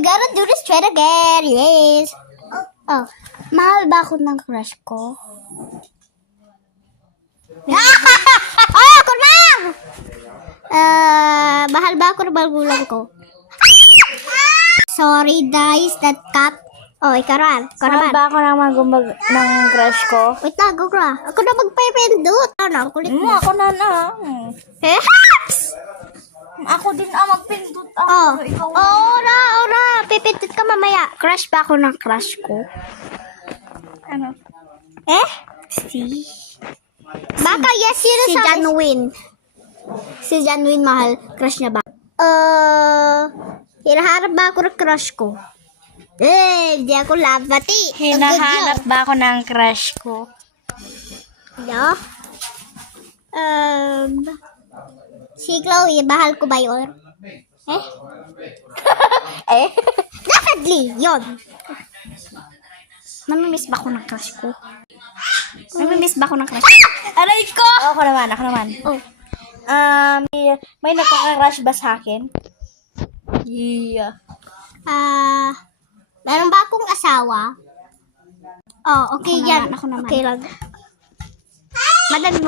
gotta do this straight again. Yes. Oh, mahal ba ako ng crush ko? Oh, kurang! Mahal ba ako ng magulang ko? Sorry guys, that cut. Oh, ikaw naman. Mahal ba ako ng crush ko? Wait lang, go ka. Ako na magpipindot. Ano, ang kulit mo. Ako na na. Perhaps! Ako din magpindot. Oh, ora. Pipindot ka mamaya. Crush ba ako ng crush ko? Ano? Si? Baka yes, yun si Janwin. Si Janwin mahal. Crush niya ba? Hinaharap ba ako ng crush ko? Hindi ako labati. Hinahanap ba ako ng crush ko? No? Si Chloe, mahal ko ba yun? Definitely, yun. Namimiss ba ako ng crush ko? Namimiss ba ako ng crush ko? Aray ko! Ako naman. Oh. May nagkaka-crush ba sa akin? Yeah. Meron ba akong asawa? Oh, okay yan. Ako naman. Okay lang. Madami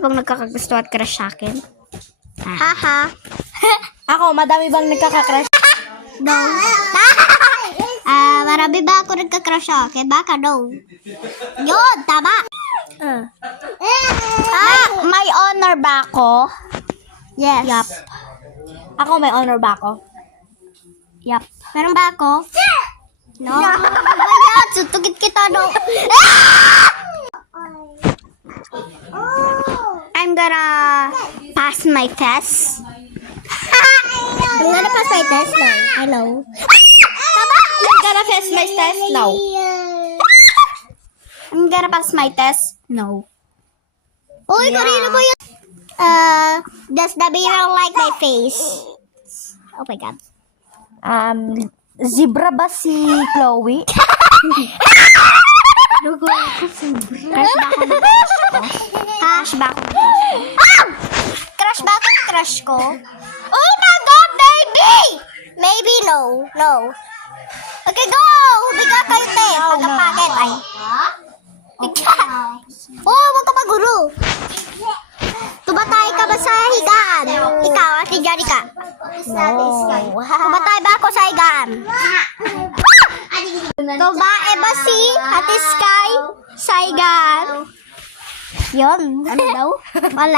pong nagkakagusto at crush sa akin. Haha. Ako, madami bang nagkaka-crush? No. Marami ba ako nagka-crush sa akin? Baka no. Yun, tama. May honor ba ako? Yes. Yup. Ako, may honor ba ako? Yup. Meron ba ako? No. Ayan, sutugit kita, no. I'm gonna pass my test. I'm gonna pass my test now. Hello. I'm gonna pass my test now. I'm gonna pass my test. No. Uy, Yeah. kanina mo yun? Does the mirror like my face? Oh my God. Zebra ba si Chloe? Crush ba ako ng crush ko? Crush ba ako ng crush ko? Crush ba ako ng crush ko? Oh my God, baby! Maybe no. Okay, go! Hubiga kayo, te. Pagkapakit. Ay. Huwag ka magulo. Tumatay ka ba sa higaan? Ikaw, Ate Janica. Tumatay ba ako sa higaan? Tumae ba si Ate Sky sa higaan? Yun. Ano daw? Wala.